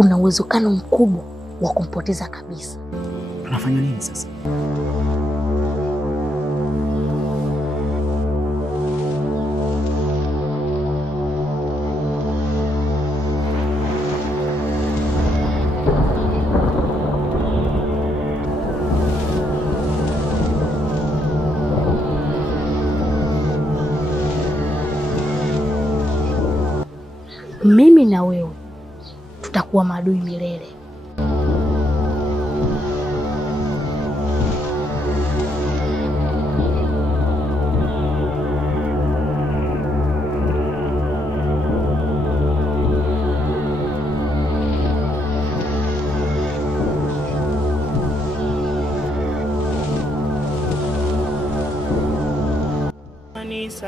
kuna uwezekano mkubwa wa kumpoteza kabisa. Tunafanya nini sasa? Mimi na wewe tutakuwa maadui milele.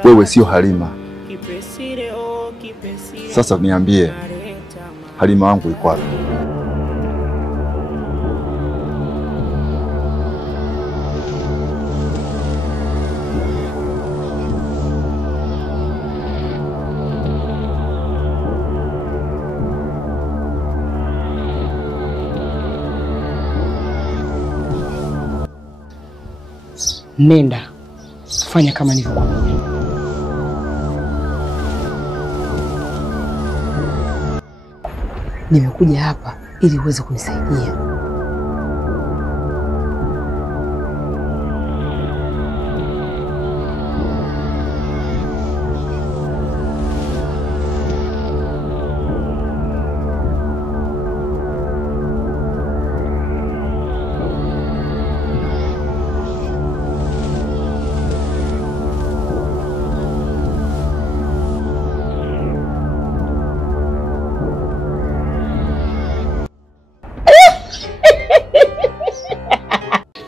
Wewe sio Halima. Sasa niambie, Halima wangu yuko wapi? Nenda fanya kama nilivyokuambia. Nimekuja hapa ili uweze kunisaidia.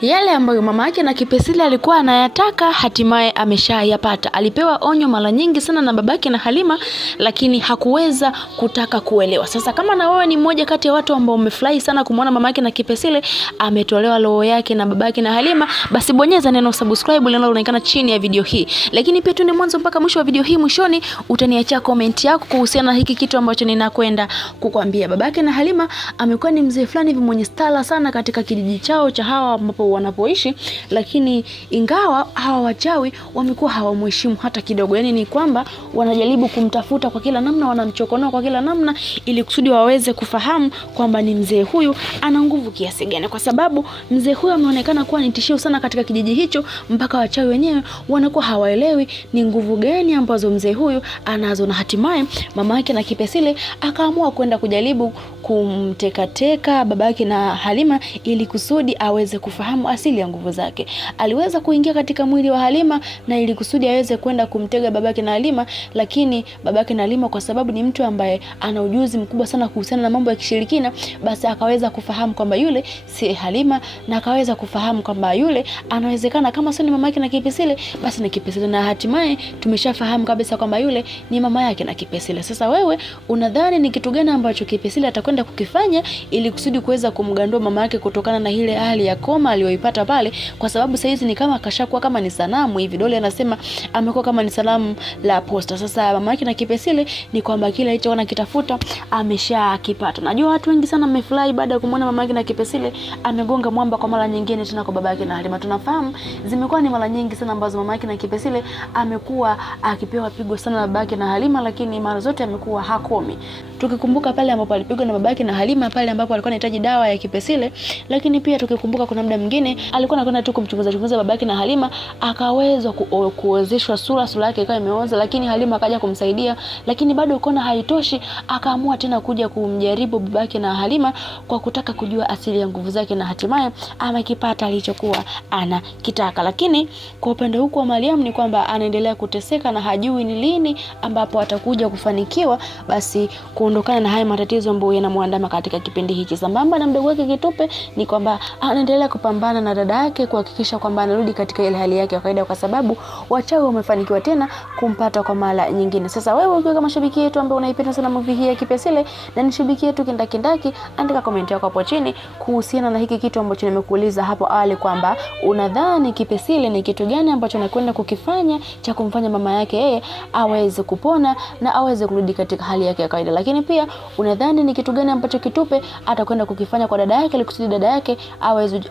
Yale ambayo mama yake na Kipesile alikuwa anayataka hatimaye ameshayapata. Alipewa onyo mara nyingi sana na babake na Halima, lakini hakuweza kutaka kuelewa. Sasa kama na wewe ni mmoja kati ya watu ambao umefurahi sana kumwona mama yake na Kipesile ametolewa roho yake na babake na Halima, basi bonyeza neno subscribe linaloonekana chini ya video hii. Lakini pia tuende mwanzo mpaka mwisho wa video hii. Mwishoni utaniachia comment yako kuhusiana na hiki kitu ambacho ninakwenda kukwambia. Babake na Halima amekuwa ni mzee fulani hivi mwenye stala sana katika kijiji chao cha hawa ambapo wanapoishi, lakini ingawa hawa wachawi wamekuwa hawamheshimu hata kidogo. Yani ni kwamba wanajaribu kumtafuta kwa kila namna, wanamchokonoa kwa kila namna ili kusudi waweze kufahamu kwamba ni mzee huyu ana nguvu kiasi gani, kwa sababu mzee huyu ameonekana kuwa ni tishio sana katika kijiji hicho, mpaka wachawi wenyewe wanakuwa hawaelewi ni nguvu gani ambazo mzee huyu anazo. Na hatimaye mama yake na Kipesile akaamua kwenda kujaribu kumtekateka babake na Halima ili kusudi aweze kufahamu asili ya nguvu zake. Aliweza kuingia katika mwili wa Halima na ili kusudi aweze kwenda kumtega babake na Halima, lakini babake na Halima kwa sababu ni mtu ambaye ana ujuzi mkubwa sana kuhusiana na mambo ya kishirikina, basi akaweza kufahamu kwamba yule si Halima, na akaweza kufahamu kwamba yule anawezekana kama sio ni mama yake na Kipesile basi ni Kipesile, na hatimaye tumeshafahamu kabisa kwamba yule ni mama yake na Kipesile. Sasa wewe unadhani ni kitu gani ambacho Kipesile atakwenda kukifanya ili kusudi kuweza kumgandua mama yake kutokana na ile hali ya koma aliyoipata pale? Kwa sababu sasa hizi ni kama kashakuwa kama ni sanamu hivi, Dole anasema amekuwa kama ni sanamu la posta. Sasa mama yake na Kipesile ni kwamba kile hicho wanakitafuta ameshakipata. Najua watu wengi sana wamefurahi baada ya kumwona mama yake na Kipesile amegonga mwamba kwa mara nyingine tena kwa baba yake na Halima. Tunafahamu zimekuwa ni mara nyingi sana ambazo mama yake na Kipesile amekuwa akipewa pigo sana na baba yake na Halima, lakini mara zote amekuwa hakomi. Tukikumbuka pale ambapo alipigwa na baba yake na Halima pale ambapo alikuwa anahitaji dawa ya Kipesile, lakini pia tukikumbuka kuna muda mwingine alikuwa anakwenda tu kumchunguza baba yake na Halima, akaweza kuozeshwa sura yake ikawa imeoza, lakini Halima akaja kumsaidia, lakini bado ukaona haitoshi, akaamua tena kuja kumjaribu baba yake na Halima kwa kutaka kujua asili ya nguvu zake, na hatimaye amekipata alichokuwa anakitaka. Lakini kwa upande huko wa Mariam ni kwamba anaendelea kuteseka na hajui ni lini ambapo atakuja kufanikiwa basi kuondokana na haya matatizo ambayo yanamwandama katika kipindi hiki. Sambamba na mdogo wake Kitupe ni kwamba anaendelea kupambana kupambana na dada yake kuhakikisha kwamba anarudi katika ile hali yake ya kawaida, kwa sababu wachawi wamefanikiwa tena kumpata kwa mara nyingine. Sasa wewe ukiwa kama shabiki yetu ambaye unaipenda sana movie hii ya Kipesile na ni shabiki yetu kindakindaki, andika comment yako hapo chini kuhusiana na hiki kitu ambacho nimekuuliza hapo awali, kwamba unadhani Kipesile ni kitu gani ambacho anakwenda kukifanya cha kumfanya mama yake yeye aweze kupona na aweze kurudi katika hali yake ya kawaida. Lakini pia unadhani ni kitu gani ambacho Kitupe atakwenda kukifanya kwa dada yake ili kusudi dada yake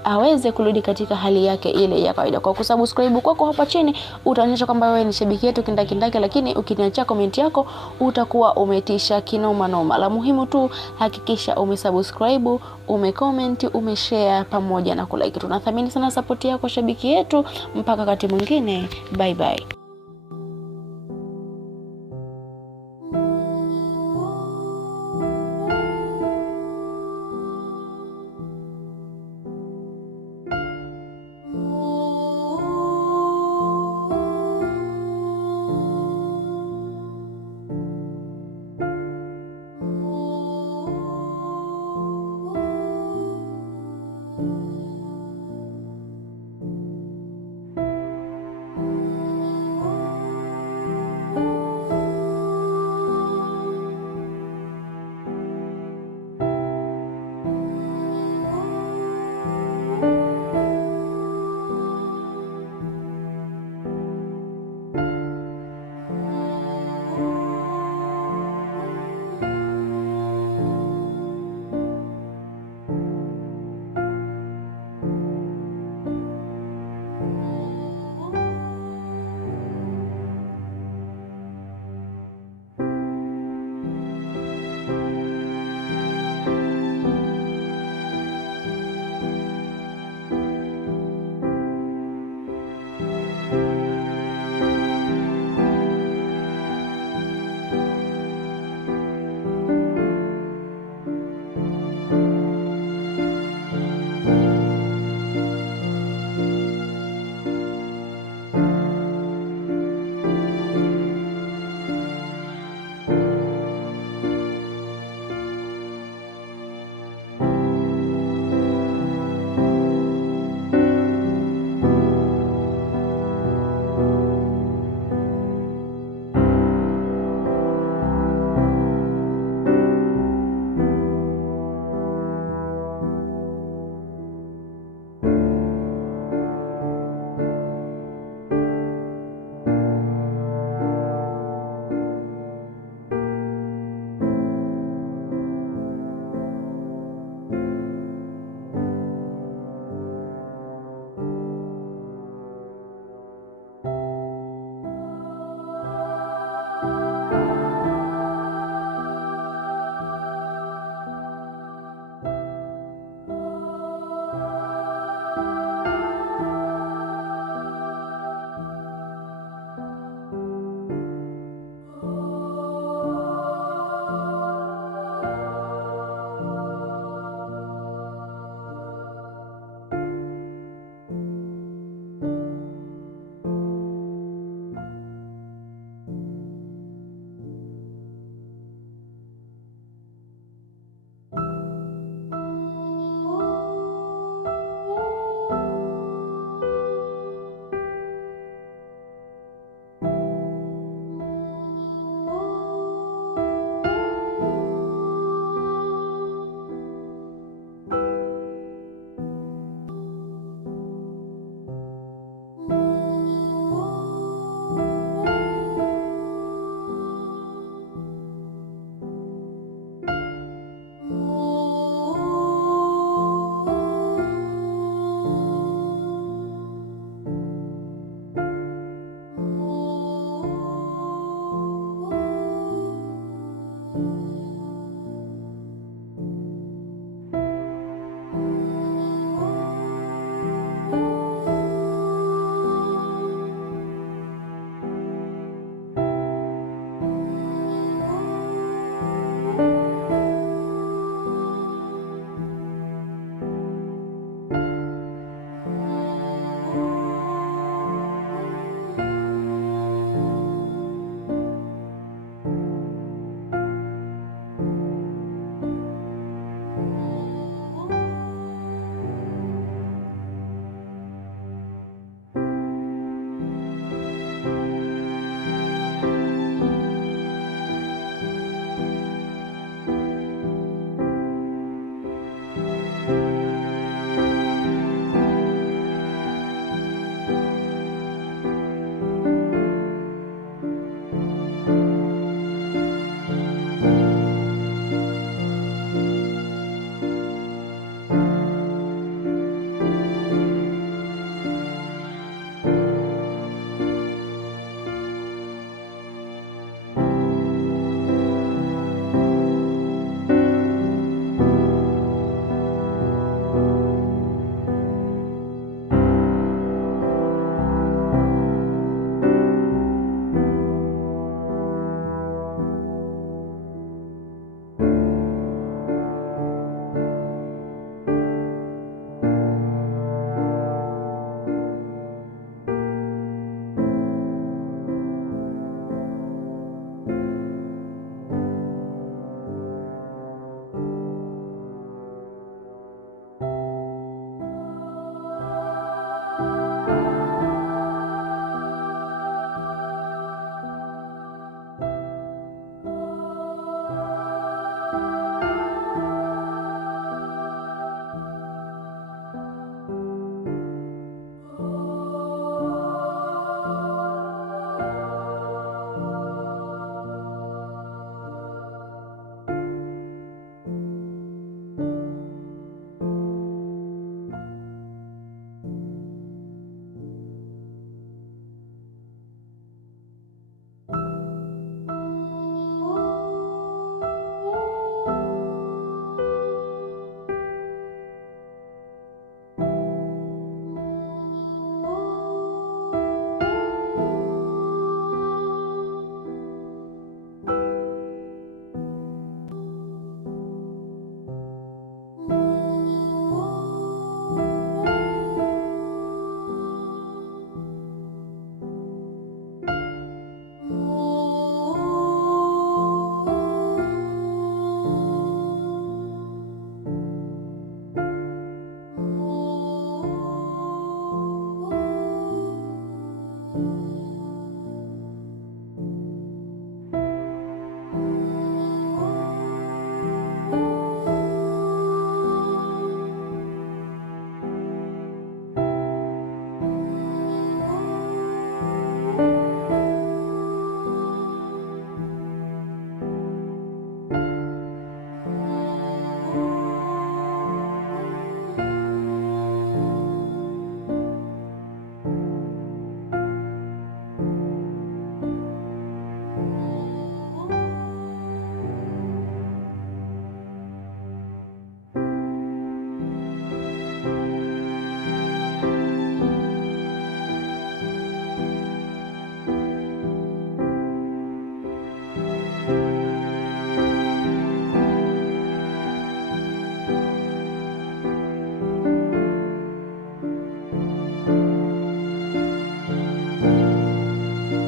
aweze kurudi katika hali yake ile ya kawaida. Kwa kusubscribe kwako hapa chini utaonyesha kwamba wewe ni shabiki yetu kindakindaki, lakini ukiniachia comment yako utakuwa umetisha kinoma noma. La muhimu tu hakikisha umesubscribe, umecomment, umeshare pamoja na kulike. Tunathamini sana support yako shabiki yetu. Mpaka wakati mwingine, bye bye.